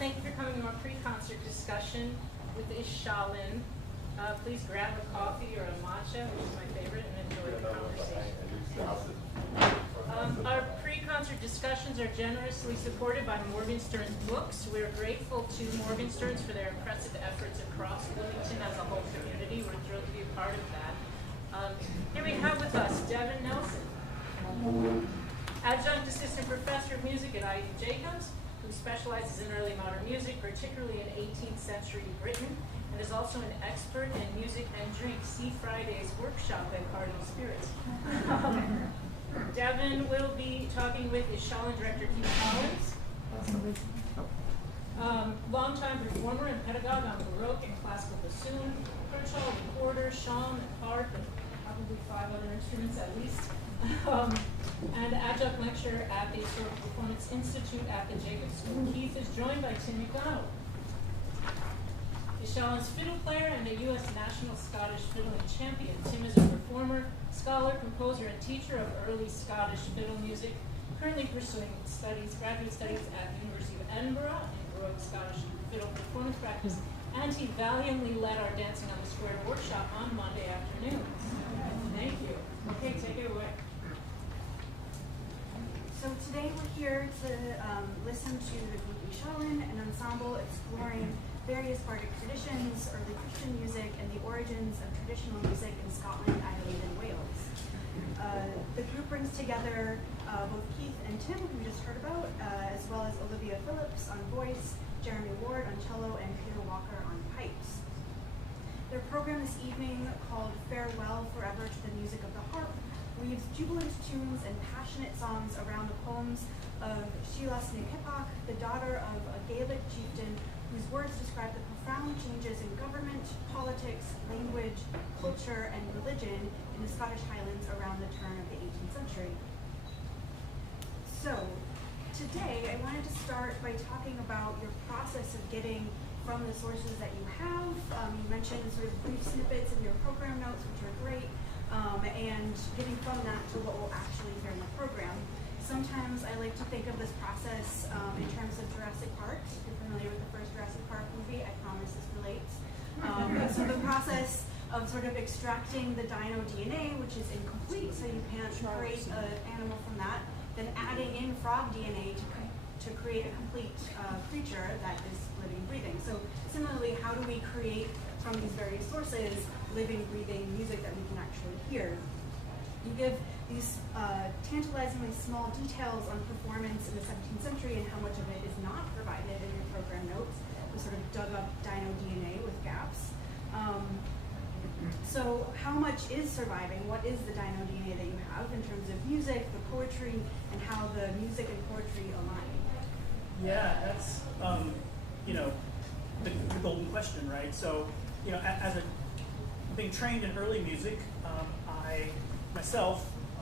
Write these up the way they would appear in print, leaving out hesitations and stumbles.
thank you for coming to our pre-concert discussion with ISSHALLYN. Please grab a coffee or a matcha, which is my favorite, and enjoy the conversation. Our pre-concert discussions are generously supported by Morgenstern's books. We're grateful to Morgenstern's for their impressive efforts across Bloomington as a whole community. We're thrilled to be a part of that. Here we have with us Devin Nelson, Adjunct Assistant Professor of Music at IU Jacobs, who specializes in early modern music, particularly in 18th century Britain, and is also an expert in music and drink. See Friday's workshop at Cardinal Spirits. Devin will be talking with ISSHALLYN director Keith Collins, longtime performer and pedagogue on Baroque and classical bassoon, Kershaw, recorder, shawm, and harp, and probably 5 other instruments at least, and adjunct lecturer at the Historical Performance Institute at the Jacobs School. Keith is joined by Tim Mcdonald, ISSHALLYN's fiddle player and a U.S. National Scottish Fiddling Champion. Tim is a performer, scholar, composer, and teacher of early Scottish fiddle music, currently pursuing graduate studies at the University of Edinburgh in Baroque Scottish fiddle performance practice, and he valiantly led our Dancing on the Square workshop on Monday afternoons. Thank you. Okay, take it away. So today we're here to listen to the group ISSHALLYN, an ensemble exploring various bardic traditions, early Christian music, and the origins of traditional music in Scotland, Ireland, and Wales. The group brings together both Keith and Tim, who we just heard about, as well as Olivia Phillips on voice, Jeremy Ward on cello, and Peter Walker on pipes. Their program this evening, called Farewell Forever to the Music of the Harp, weaves jubilant tunes and passionate songs around the poems of Síochána Kipach, the daughter of a Gaelic chieftain whose words describe the profound changes in government, politics, language, culture, and religion in the Scottish Highlands around the turn of the 18th century. So, today I wanted to start by talking about your process of getting from the sources that you have. You mentioned sort of brief snippets in your program notes, which are great, and getting from that to what we'll actually hear in the program. Sometimes I like to think of this process in terms of Jurassic Park. If you're familiar with the first Jurassic Park movie, I promise this relates. So the process of sort of extracting the dino DNA, which is incomplete, so you can't create an animal from that, then adding in frog DNA to create a complete creature that is living, breathing. So similarly, how do we create from these various sources living, breathing music that we can actually hear? You give these tantalizingly small details on performance in the 17th century and how much of it is not provided in your program notes. We sort of dug up dino DNA with gaps. So how much is surviving? What is the dino DNA that you have in terms of music, the poetry, and how the music and poetry align? Yeah, that's, the golden question, right? So, as being trained in early music,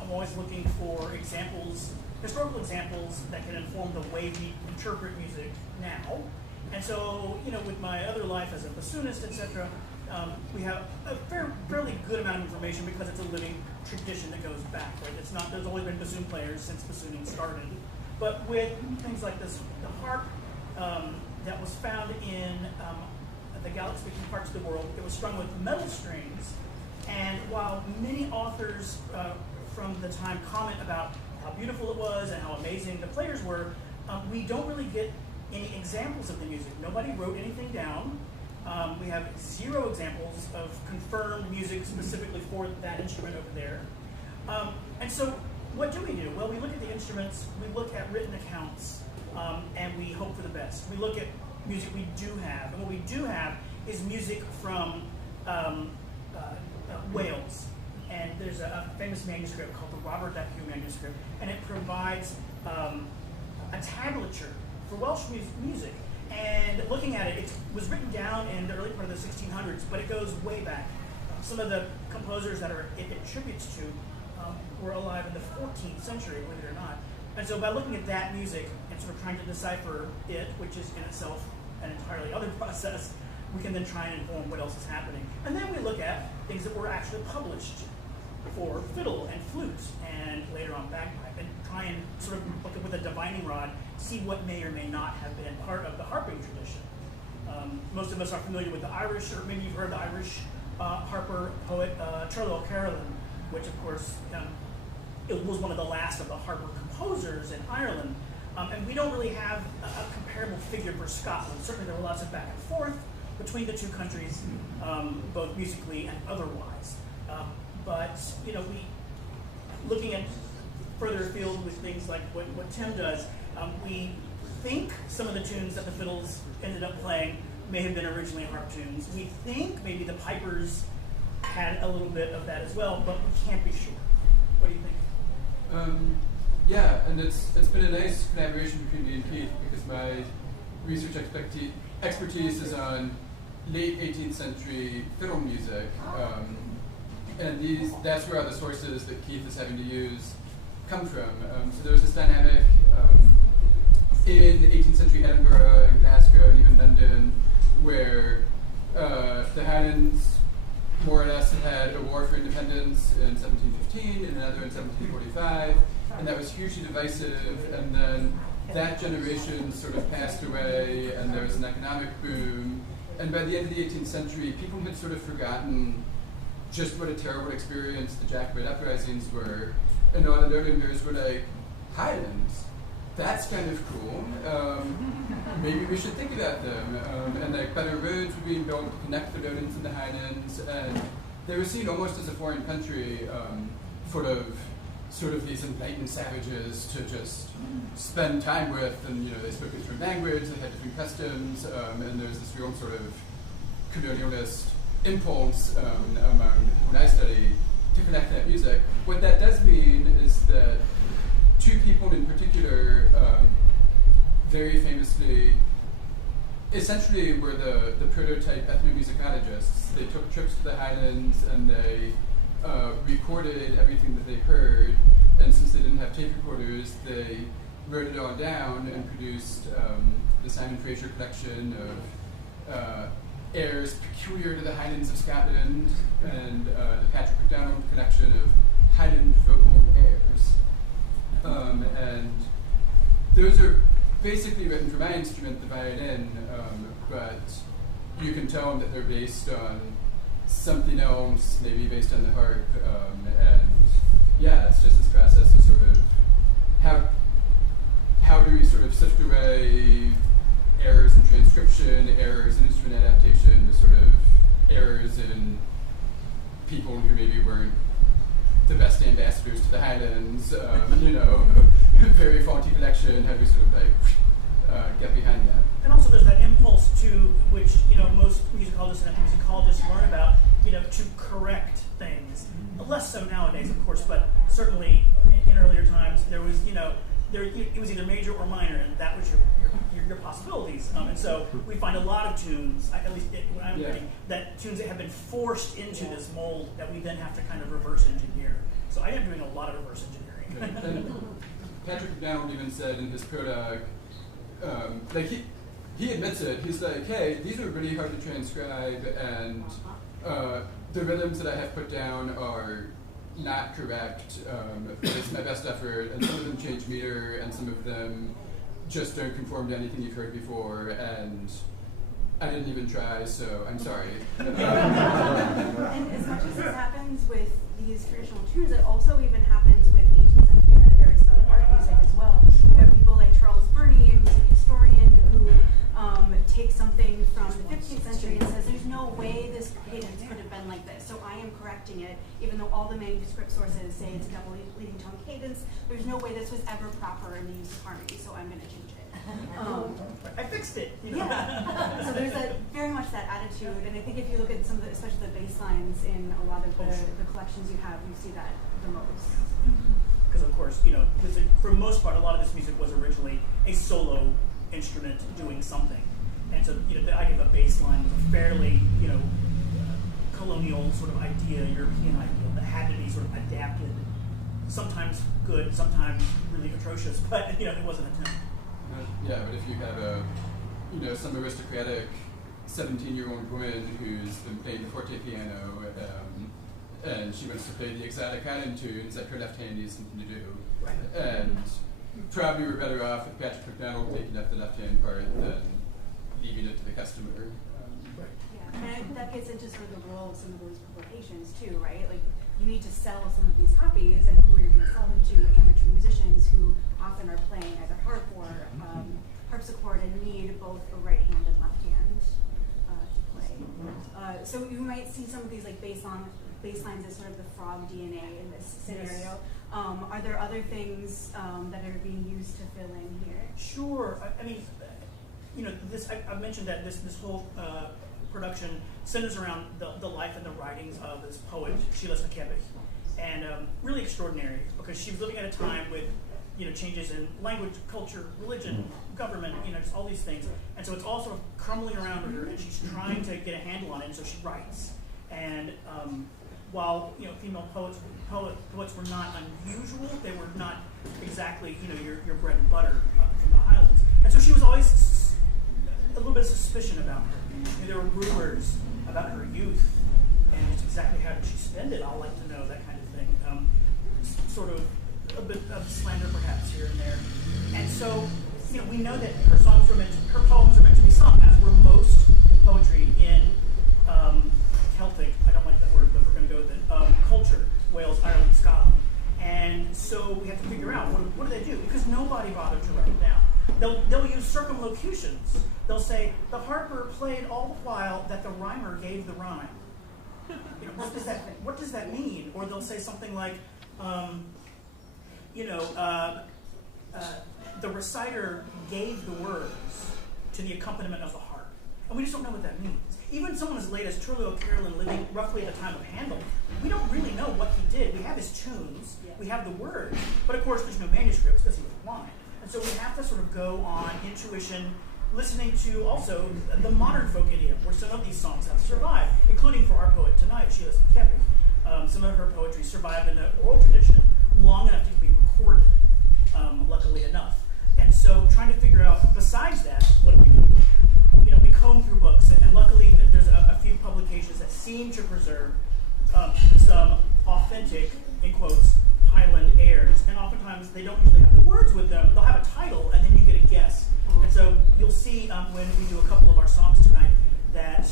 I'm always looking for examples, historical examples that can inform the way we interpret music now. And so, with my other life as a bassoonist, etc., we have a fairly good amount of information because it's a living tradition that goes back, right? There's always been bassoon players since bassooning started. But with things like this, the harp that was found in the Gaelic-speaking parts of the world, it was strung with metal strings. And while many authors from the time comment about how beautiful it was and how amazing the players were, we don't really get any examples of the music. Nobody wrote anything down. We have 0 examples of confirmed music specifically for that instrument over there. And so what do? Well, we look at the instruments, we look at written accounts, and we hope for the best. We look at music we do have, and what we do have is music from Wales. And there's a famous manuscript called the Robert Dacw manuscript, and it provides a tablature for Welsh music. And looking at it, it was written down in the early part of the 1600s, but it goes way back. Some of the composers that it attributes to were alive in the 14th century, believe it or not. And so by looking at that music and sort of trying to decipher it, which is in itself an entirely other process, we can then try and inform what else is happening. And then we look at things that were actually published for fiddle and flute, and later on bagpipe, and try and sort of look at with a divining rod, see what may or may not have been part of the harping tradition. Most of us are familiar with the Irish, or maybe you've heard the Irish harper poet Charlie O'Carolan, which of course it was one of the last of the harper composers in Ireland. And we don't really have a comparable figure for Scotland. Certainly there were lots of back and forth between the two countries, both musically and otherwise. But looking at further afield with things like what Tim does, we think some of the tunes that the fiddles ended up playing may have been originally harp tunes. We think maybe the pipers had a little bit of that as well, but we can't be sure. What do you think? Yeah, and it's been a nice collaboration between me and Keith, because my research expertise is on late 18th century fiddle music, and that's where all the sources that Keith is having to use come from. So there's this dynamic in 18th century Edinburgh and Glasgow and even London, where the Highlands more or less had a war for independence in 1715 and another in 1745, and that was hugely divisive, and then that generation sort of passed away, and there was an economic boom, and by the end of the 18th century, people had sort of forgotten just what a terrible experience the Jacobite uprisings were, and all the Lowlanders were like, Highlands? That's kind of cool. Maybe we should think about them. And like better roads were being built to connect the lowlands and the highlands, and they were seen almost as a foreign country, full of sort of these enlightened savages to just spend time with, and they spoke a different language, they had different customs, and there's this real sort of colonialist impulse among when I study to connect that music. What that does mean is that two people in particular very famously essentially were the prototype ethnomusicologists. They took trips to the Highlands and they recorded everything that they heard, and since they didn't have tape recorders, they wrote it all down and produced the Simon Fraser collection of airs peculiar to the Highlands of Scotland, and the Patrick Mcdonald collection of Highland vocal airs. And those are basically written for my instrument, the violin, but you can tell that they're based on something else, maybe based on the harp, and yeah, it's just this process of sort of how do we sort of sift away errors in transcription, errors in instrument adaptation, the sort of errors in people who maybe weren't the best ambassadors to the Highlands, very faulty collection, how do we sort of get behind that? And also there's that impulse to which, most musicologists and ethnomusicologists learn about, to correct things. Less so nowadays, of course, but certainly in earlier times there was, it was either major or minor, and that was your possibilities. And so we find a lot of tunes, at least when I'm reading, that tunes that have been forced into this mold that we then have to kind of reverse engineer. So I am doing a lot of reverse engineering. And Patrick Mcdonald even said in his prologue, he admits it, he's like, hey, these are really hard to transcribe, and the rhythms that I have put down are not correct, but it's my best effort, and some of them change meter, and some of them just don't conform to anything you've heard before, and I didn't even try, so I'm sorry. And as much as this happens with these traditional tunes, it also even happens with 18th century editors of art music as well. You have people like Charles Burney, who's a historian, who takes something from the 15th century and says, there's no way this cadence could have been like this, so I am correcting it, even though all the manuscript sources say it's a double leading tone cadence. There's no way this was ever proper in the use of harmony, so I'm going to change it. I fixed it. Yeah. So there's very much that attitude, and I think if you look at some of the, especially the bass lines in a lot of the collections you have, you see that the most. Because of course, for the most part, a lot of this music was originally a solo instrument doing something, and so the idea of a bass line was a fairly colonial sort of idea, European ideal that had to be sort of adapted, sometimes good, sometimes really atrocious, but it wasn't a attempt. Yeah, but if you have some aristocratic 17-year-old woman who's been playing the forte piano and she wants to play the exotic island tunes that her left hand needs something to do. Right. And probably we're better off with Patrick Mcdonald taking up the left hand part than leaving it to the customer. Right. Yeah, and that gets into sort of the role of some of those publications too, right? Like, you need to sell some of these copies, and who are you going to sell them to? Amateur musicians who often are playing either harp or harpsichord and need both a right hand and left hand to play. So you might see some of these like basslines as sort of the frog DNA in this scenario. Are there other things that are being used to fill in here? Sure. I mean, you know, I've mentioned that this whole production centers around the life and the writings of this poet, ISSHALLYN, and really extraordinary because she was living at a time with, you know, changes in language, culture, religion, government, you know, just all these things, and so it's all sort of crumbling around her, and she's trying to get a handle on it, and so she writes. And while, you know, female poets were not unusual, they were not exactly, you know, your bread and butter from the Highlands, and so she was always a little bit of suspicion about her. You know, there were rumors about her youth, and just exactly how did she spend it. I'll like to know that kind of thing. Sort of a bit of slander, perhaps here and there. And so, you know, we know that her poems are meant to be sung, as were most poetry in Celtic. I don't like that word, but we're going to go with it. Culture, Wales, Ireland, Scotland. And so we have to figure out what do they do, because nobody bothered to write it down. They'll use circumlocutions. They'll say, the harper played all the while that the rhymer gave the rhyme. You know, what does that mean? Or they'll say something like, the reciter gave the words to the accompaniment of the harp. And we just don't know what that means. Even someone as late as Turlo O'Carolan, living roughly at the time of Handel, we don't really know what he did. We have his tunes, we have the words, but of course there's no manuscripts because he was blind. And so we have to sort of go on intuition, listening to also the modern folk idiom, where some of these songs have survived, including for our poet tonight, ISSHALLYN. Some of her poetry survived in the oral tradition long enough to be recorded, luckily enough. And so trying to figure out, besides that, what do we do? You know, we comb through books, and luckily there's a few publications that seem to preserve some authentic, in quotes, Highland airs. And oftentimes they don't usually have the words with them. They'll have a title, and then you get a guess. And so you'll see when we do a couple of our songs tonight that,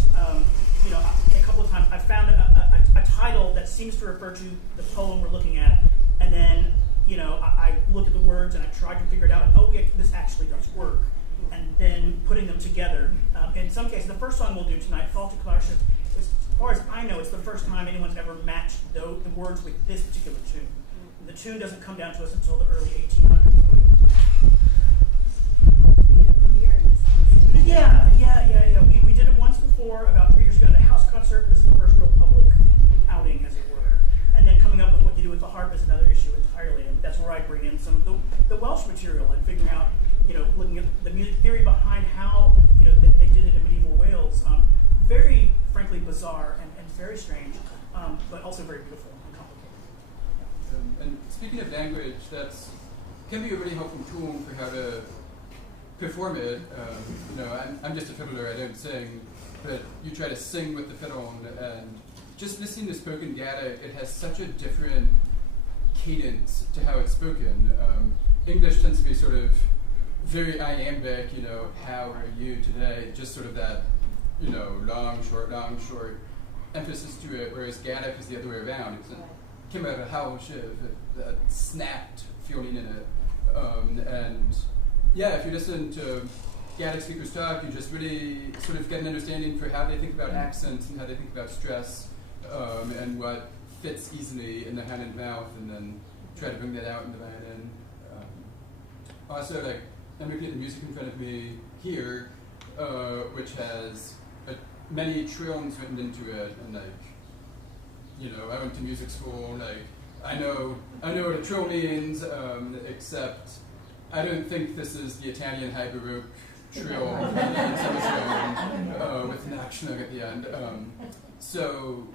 you know, a couple of times I found a title that seems to refer to the poem we're looking at, and then, you know, I look at the words and I try to figure it out, and oh yeah, this actually does work. And then putting them together. In some cases, the first song we'll do tonight, Fall to Colorshift, as far as I know, it's the first time anyone's ever matched the words with this particular tune. And the tune doesn't come down to us until the early 1800s. Yeah. We did it once before, about 3 years ago, at a house concert. This is the first real public outing, as it were. And then coming up with what you do with the harp is another issue entirely. And that's where I bring in some of the Welsh material and figuring out, you know, looking at the music theory behind how, you know, they did it in medieval Wales. Very, frankly, bizarre and very strange, but also very beautiful and complicated. And speaking of language, that's can be a really helpful tool for how to perform it. You know, I'm just a fiddler, I don't sing, but you try to sing with the fiddle, and just listening to spoken Gaelic, it has such a different cadence to how it's spoken. English tends to be sort of very iambic, you know, how are you today? Just sort of that, you know, long, short emphasis to it, whereas Gaelic is the other way around. It came out of a howl shiv, that snapped feeling in it. And yeah, if you listen to Gaelic speakers talk, you just really sort of get an understanding for how they think about accents and how they think about stress, and what fits easily in the hand and mouth, and then try to bring that out in the violin. Also, like, I'm looking at the music in front of me here, which has many trills written into it, and like, you know, I went to music school, like, I know what a trill means, except I don't think this is the Italian high baroque trill with an action at the end. So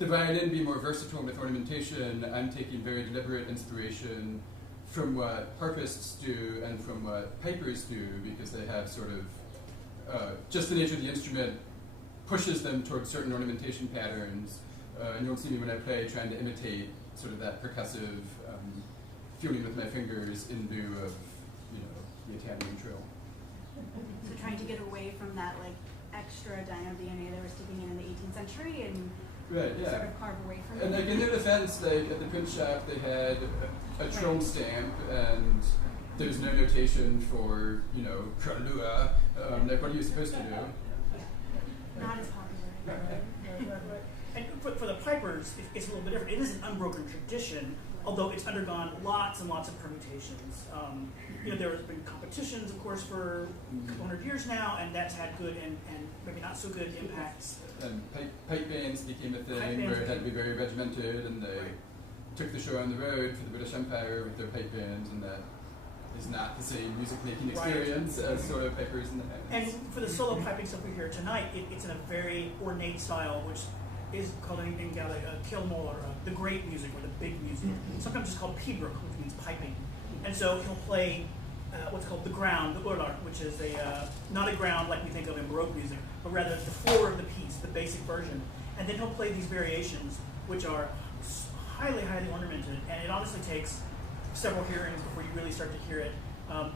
the violin being more versatile with ornamentation, I'm taking very deliberate inspiration from what harpists do and from what pipers do, because they have sort of, just the nature of the instrument pushes them towards certain ornamentation patterns, and you'll see me when I play trying to imitate sort of that percussive feeling with my fingers in lieu of, the Italian trill. So trying to get away from that like extra dino DNA that was sticking in the 18th century and Right, yeah. sort of carve away from And it. like in their defense, like at the print shop, they had a Trump stamp, and there's no notation for, Kralua. Like, what are you supposed to do? Not as popular. Right. And for the pipers, it's a little bit different. It is an unbroken tradition, although it's undergone lots and lots of permutations. There has been competitions, of course, for a couple hundred years now, and that's had good and maybe not so good impacts. And pipe bands became a thing where it had to be very regimented, and they took the show on the road for the British Empire with their pipe bands, and that is not the same music-making experience as sort of pipers in the past. And for the solo piping stuff we hear tonight, it's in a very ornate style, which is called in Gaelic Kilmore, the great music, or the big music. Sometimes it's called pibroch, which means piping. And so he'll play what's called the ground, the urlar, which is not a ground like we think of in Baroque music, but rather the floor of the piece, the basic version. And then he'll play these variations, which are highly, highly ornamented, and it honestly takes several hearings before you really start to hear it.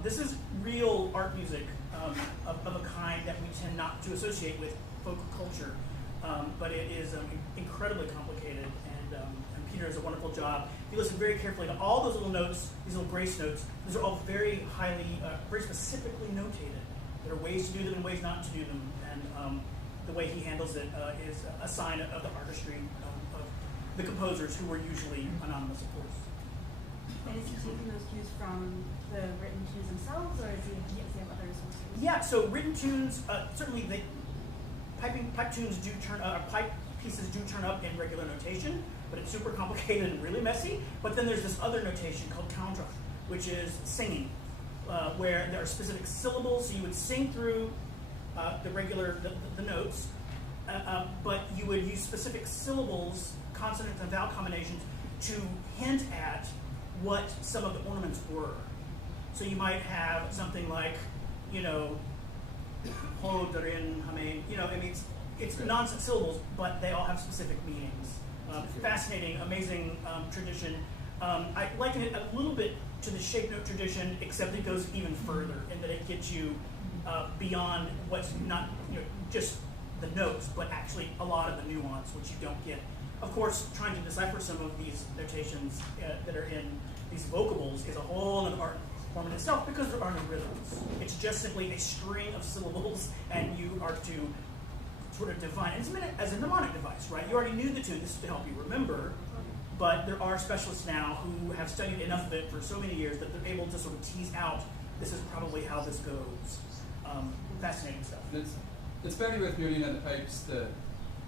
This is real art music of a kind that we tend not to associate with folk culture, but it is incredibly complicated, and Peter does a wonderful job. If you listen very carefully to all those little notes, these little grace notes, those are all very highly, very specifically notated. There are ways to do them and ways not to do them, and the way he handles it is a sign of the artistry of the composers, who were usually anonymous, of course. And is he taking those cues from the written tunes themselves, or does he have other sources? Yeah, so written tunes, certainly pipe tunes do pipe pieces do turn up in regular notation, but it's super complicated and really messy. But then there's this other notation called counter, which is singing, where there are specific syllables. So you would sing through the regular the notes, but you would use specific syllables, consonant and vowel combinations, to hint at what some of the ornaments were. So you might have something like, ho, darin, hamein, it's nonsense syllables, but they all have specific meanings. Fascinating, amazing tradition. I liken it a little bit to the shape note tradition, except it goes even further in that it gets you beyond what's not just the notes, but actually a lot of the nuance, which you don't get. Of course, trying to decipher some of these notations that are in these vocables is a whole other art form in itself, because there are no rhythms. It's just simply a string of syllables, and you are to sort of define it as a mnemonic device, right? You already knew the tune. This is to help you remember, but there are specialists now who have studied enough of it for so many years that they're able to sort of tease out, this is probably how this goes. Fascinating stuff. It's very worth noting on the pipes that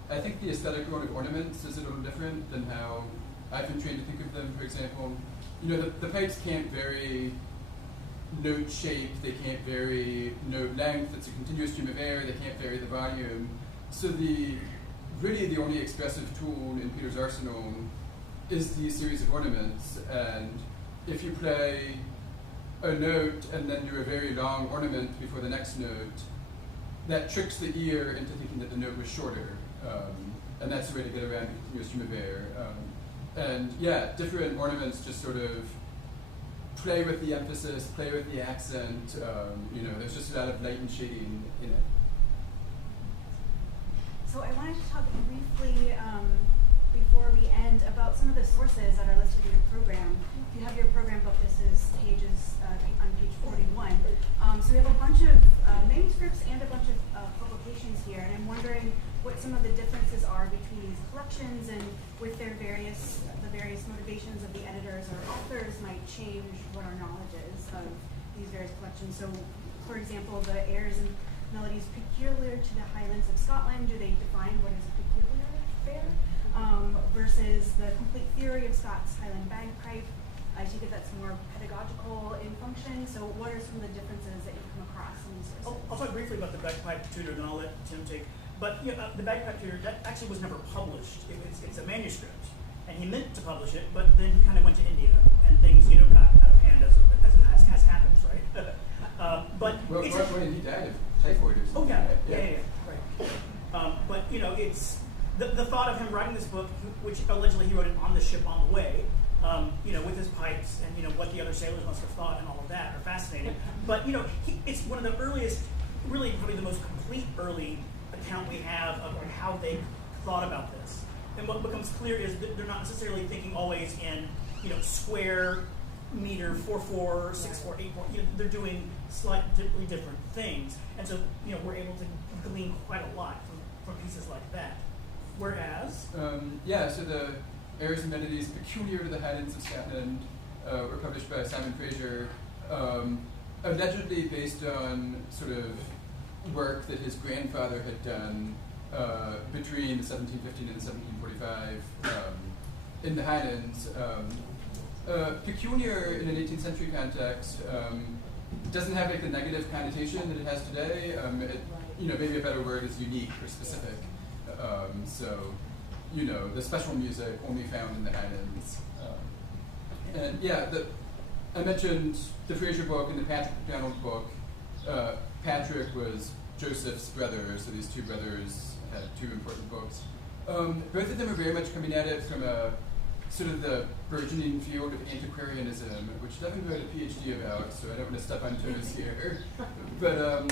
I think the aesthetic of ornaments is a little different than how I've been trained to think of them. For example, the pipes can't vary note shape, they can't vary note length, it's a continuous stream of air, they can't vary the volume. So really the only expressive tool in Peter's arsenal is the series of ornaments, and if you play a note and then do a very long ornament before the next note, that tricks the ear into thinking that the note was shorter, and that's the way to get around the continuous stream of air. And yeah, different ornaments just sort of play with the emphasis, play with the accent. There's just a lot of light and shading in it. So I wanted to talk briefly before we end about some of the sources that are listed in your program. If you have your program book, this is pages on page 41. So we have a bunch of manuscripts and a bunch of publications here, and I'm wondering what some of the differences are between these collections, and with the various motivations of the editors or authors might change what our knowledge is of these various collections. So, for example, the airs and melodies peculiar to the Highlands of Scotland, do they define what is peculiar there? Versus the complete theory of Scots Highland bagpipe, I take it that's more pedagogical in function. So what are some of the differences that you come across in these sources? I'll talk briefly about the bagpipe tutor, then I'll let Tim take. But the bagpipe tutor, that actually was never published. It's a manuscript, and he meant to publish it, but then he kind of went to India, and things got out of hand as it has happened, right? When he died of typhoid or something. Oh yeah, right. But it's the thought of him writing this book, which allegedly he wrote it on the ship on the way, with his pipes and what the other sailors must have thought and all of that are fascinating. But it's one of the earliest, really probably the most complete early account we have of how they thought about this. And what becomes clear is that they're not necessarily thinking always in square meter 4/4, 6/4, 8/4. They're doing slightly different things, and so we're able to glean quite a lot from pieces like that. Whereas, so the Errors and Vanities peculiar to the Highlands of Scotland were published by Simon Fraser, allegedly based on sort of work that his grandfather had done between the 1715 and the 1745 in the Highlands. Peculiar in an 18th century context doesn't have like the negative connotation that it has today. Maybe a better word is unique or specific. The special music only found in the Highlands. I mentioned the Fraser book and the Patrick Mcdonald book. Patrick was Joseph's brother, so these two brothers had two important books. Both of them are very much coming at it from a sort of the burgeoning field of antiquarianism, which Devin wrote a PhD about, so I don't want to step on toes here. But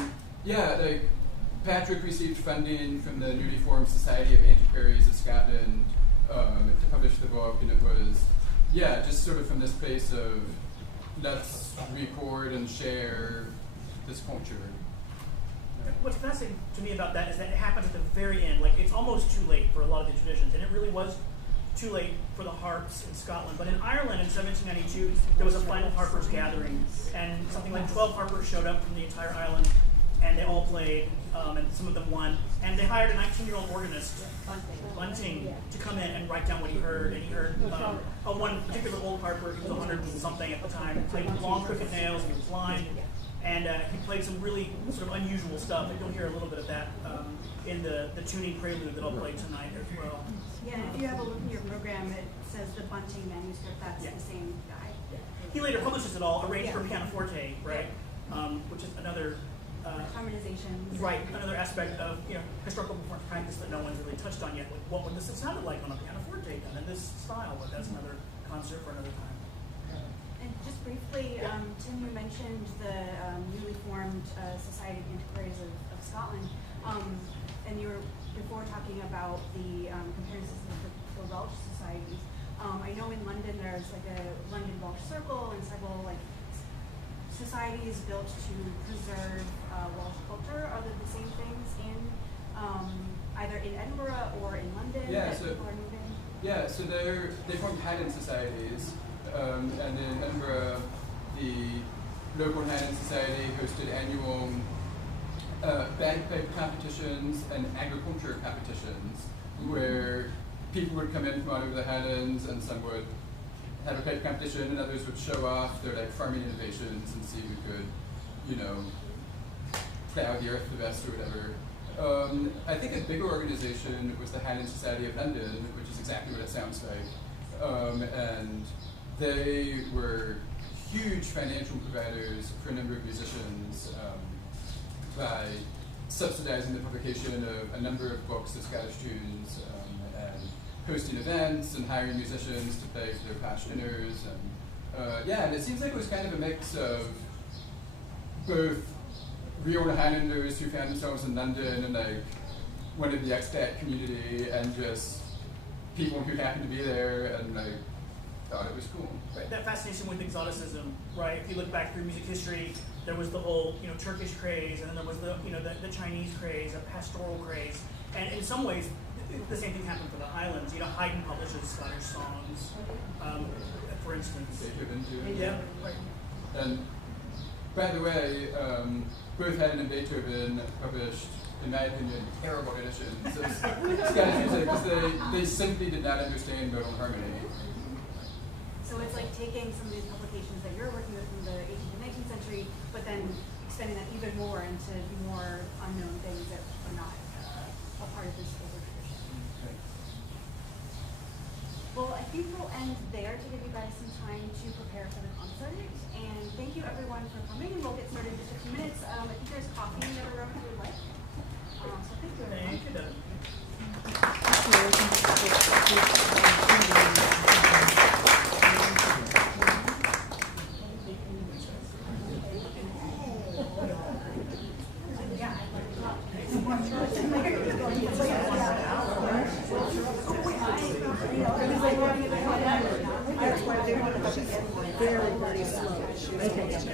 Patrick received funding from the newly formed Society of Antiquaries of Scotland to publish the book, and it was, just sort of from this place of let's record and share this culture. What's fascinating to me about that is that it happened at the very end. Like, it's almost too late for a lot of the traditions, and it really was too late for the harps in Scotland. But in Ireland in 1792, there was a final harpers gathering, and something like 12 harpers showed up from the entire island, and they all played, and some of them won. And they hired a 19-year-old organist, Bunting, to come in and write down what he heard. And he heard one particular old harper, he was 100 and something at the time, played with long crooked nails, he was blind, and he played some really sort of unusual stuff. And you'll hear a little bit of that in the tuning prelude that I'll play tonight as well. Yeah, and if you have a look in your program, it says the Bunting manuscript. That's the same guy. He later publishes it all, arranged for pianoforte, right? Which is another harmonizations. Right, another aspect of historical performance practice that no one's really touched on yet. Like, what would this have sounded like on a pianoforte done in this style? But that's another concert for another time. And just briefly, Tim, you mentioned the newly formed Society of Antiquaries of Scotland, and you were before talking about the comparisons with the Welsh societies. I know in London there's like a London Welsh Circle and several societies built to preserve Welsh culture. Are there the same things in either in Edinburgh or in London that people are moving? Yeah, so they formed Highland societies, and in Edinburgh, the local Highland Society hosted annual bagpipe competitions and agriculture competitions, where people would come in from all over the Highlands, and some would have a pipe competition, and others would show off their farming innovations and see who could, plow the earth the best or whatever. I think a bigger organization was the Highland Society of London, which is exactly what it sounds like. And they were huge financial providers for a number of musicians by subsidizing the publication of a number of books of Scottish tunes, and hosting events and hiring musicians to play for their patch dinners. And it seems like it was kind of a mix of both real Highlanders who found themselves in London and wanted the expat community, and just people who happened to be there and thought it was cool. Right. That fascination with exoticism, right? If you look back through music history, there was the whole Turkish craze, and then there was the Chinese craze, a pastoral craze, and in some ways the same thing happened for the islands. Haydn publishes Scottish songs, for instance. Beethoven too. Yeah, right. And by the way, both Haydn and Beethoven published, in my opinion, terrible editions of Scottish music because they simply did not understand modal harmony. So it's like taking some of these publications that you're working with from the 18th and 19th century, but then extending that even more into more unknown things that are not a part of this older tradition. Okay. Well, I think we'll end there to give you guys some time to prepare for the concert. And thank you everyone for coming, and we'll get started in just a few minutes. I think there's coffee in the other room if you would like. So thank you everyone. Thank you. Thank you. Okay.